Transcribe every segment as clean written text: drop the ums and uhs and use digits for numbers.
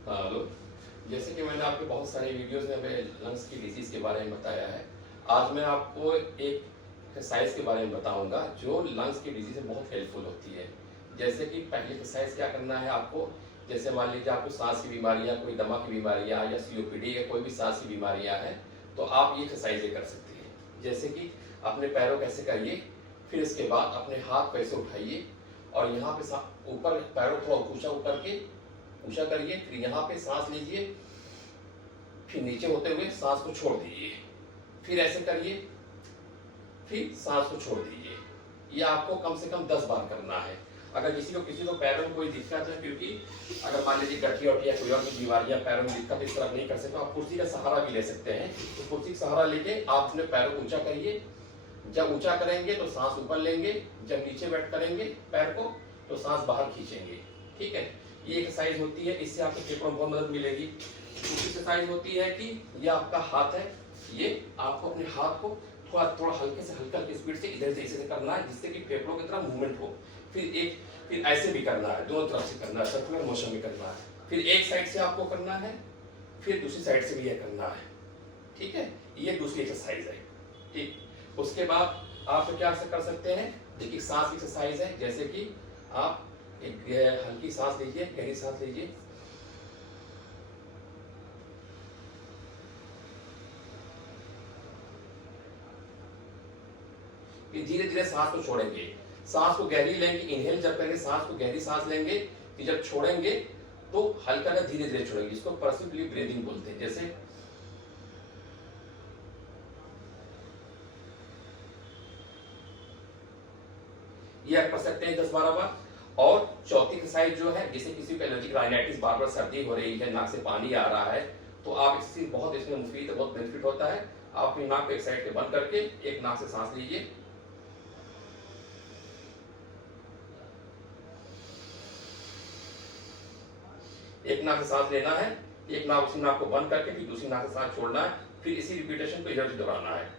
हाँ, हेलो। जैसे कि मैंने आपके बहुत सारे वीडियोज़ में हमें लंग्स की डिसीज़ के बारे में बताया है। आज मैं आपको एक एक्सरसाइज़ के बारे में बताऊँगा जो लंग्स की डिसीज़ में बहुत हेल्पफुल होती है। जैसे कि पहली एक्सरसाइज़ क्या करना है आपको, जैसे मान लीजिए आपको साँस की बीमारियाँ, कोई दमा की बीमारियाँ या सीओपीडी या कोई भी साँस की बीमारियाँ हैं, तो आप ये एक्सरसाइज़ें कर सकती हैं। जैसे कि अपने पैरों को ऐसे करिए, फिर इसके बाद अपने हाथ को ऐसे उठाइए और यहाँ पे सा ऊपर पैरों को थोड़ा ऊँचा करके ऊँचा करिए, फिर यहाँ पे सांस लीजिए, फिर नीचे होते हुए सांस को छोड़ दीजिए, फिर ऐसे करिए, फिर सांस को छोड़ दीजिए। ये आपको कम से कम 10 बार करना है। अगर किसी को पैरों में कोई दिक्कत है, क्योंकि अगर मान लीजिए गठिया वठिया कोई और भी बीमारियां पैरों में दिक्कत इस तरह नहीं कर सकते, आप कुर्सी का सहारा भी ले सकते हैं। तो कुर्सी का सहारा लेके आप अपने पैरों को ऊंचा करिए। जब ऊंचा करेंगे तो सांस ऊपर लेंगे, जब नीचे बैठ करेंगे पैर को तो सांस बाहर खींचेंगे। ठीक है, ये एक्सरसाइज होती है, इससे आपको फेफड़ों में बहुत मदद मिलेगी। दूसरी एक्सरसाइज होती है कि ये आपका हाथ है, ये आपको अपने हाथ को थोड़ा थोड़ा हल्के से हल्का स्पीड से इधर से ऐसे करना है, जिससे कि फेफड़ों की तरह मूवमेंट हो। फिर ऐसे भी करना है, दोनों तरफ से करना है, सर्कुलर मोशन में करना है। फिर एक साइड से आपको करना है, फिर दूसरी साइड से भी ये करना है। ठीक है, ये दूसरी एक्सरसाइज है। ठीक, उसके बाद आप क्या कर सकते हैं, देखिए सांस की एक्सरसाइज है। जैसे कि आप एक हल्की सांस लीजिए, गहरी सांस लीजिए, फिर धीरे धीरे सांस को छोड़ेंगे। सांस को गहरी लेंगे, इनहेल जब करेंगे सांस को गहरी सांस लेंगे, फिर जब छोड़ेंगे तो हल्का का धीरे धीरे छोड़ेंगे, जिसको पर्सिवली ब्रीदिंग बोलते हैं। जैसे ये आप कर सकते हैं 10-12 बार। और चौथी एक्सरसाइज जो है, जैसे किसी को एलर्जिक राइनाइटिस, बार बार सर्दी हो रही है, नाक से पानी आ रहा है, तो आप इससे बहुत इसमें मुफीद, बहुत बेनिफिट होता है। आप अपनी नाक को एक साइड के बंद करके एक नाक से सांस लीजिए, एक नाक से सांस लेना है, एक नाक उसी नाक को बंद करके फिर दूसरी नाक से सांस छोड़ना है, फिर इसी रिपीटेशन को इधर से दोहराना है।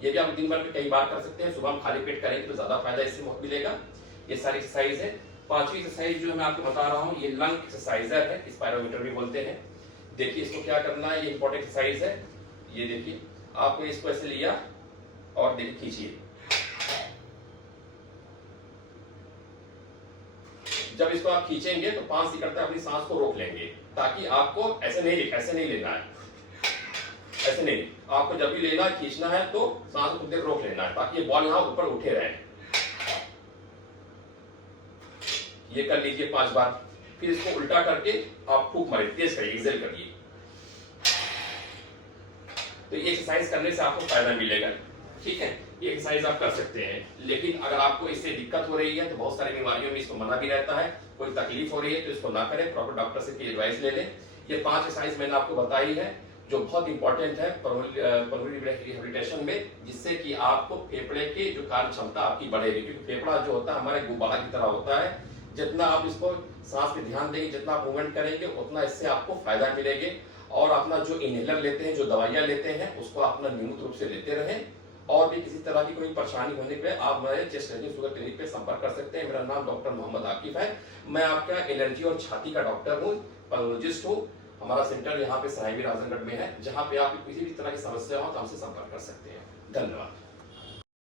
ये भी आप दिन भर में कई बार कर सकते हैं। सुबह हम खाली पेट करेंगे तो ज्यादा फायदा इससे बहुत मिलेगा। ये सारी एक्सरसाइज है। पांचवी एक्सरसाइज जो मैं आपको बता रहा हूँ, ये लंग एक्सरसाइजर है, स्पायरोमीटर भी बोलते हैं। देखिए इसको क्या करना है, ये इंपॉर्टेंट एक्सरसाइज है। ये देखिए, आपको इसको ऐसे लिया और देखिए खींचिए। जब इसको आप खींचेंगे तो 5 सेकंड तक अपनी सांस को रोक लेंगे, ताकि आपको ऐसे नहीं लेना है, ऐसे नहीं। आपको जब भी लेना खींचना है तो सांस को कुछ देर रोक लेना है, ताकि ये बॉल यहां ऊपर उठे रहे। ये कर लीजिए 5 बार। फिर इसको उल्टा करके आप फूंक मारिए, तेज करिए, एक्सेल करिए। तो ये एक्सरसाइज करने से आपको फायदा मिलेगा। ठीक है, ये एक्सरसाइज आप कर सकते हैं। लेकिन अगर आपको इससे दिक्कत हो रही है तो बहुत सारी बीमारियों में इसको मना भी रहता है, कोई तकलीफ हो रही है तो इसको ना करें, प्रॉपर डॉक्टर से एडवाइस ले लें। ये 5 एक्सरसाइज मैंने आपको बताई है जो बहुत इंपॉर्टेंट है पल्मोनरी रिहेबिलिटेशन में, जिससे कि आपको फेफड़े की जो कार्य क्षमता आपकी बढ़ेगी। क्योंकि फेफड़ा जो होता है हमारे गुब्बारा की तरह होता है, जितना आप इसको सांस पे ध्यान देंगे, जितना आप मूवमेंट करेंगे, उतना इससे आपको फायदा मिलेगा। और अपना जो इनहेलर लेते हैं, जो दवाइयां लेते हैं, उसको अपना नियमित रूप से लेते रहें। और भी किसी तरह की कोई परेशानी होने पे आप मेरे चेस्ट रेंजिंग शुगर क्लिनिक पे संपर्क कर सकते हैं। मेरा नाम डॉक्टर मोहम्मद आकिफ है। मैं आपका एलर्जी और छाती का डॉक्टर हूँ, पल्मोलॉजिस्ट हूँ। हमारा सेंटर यहाँ पे सरायवीर आजमगढ़ में है, जहाँ पे आप किसी भी तरह की समस्या हो तो हमसे संपर्क कर सकते हैं। धन्यवाद।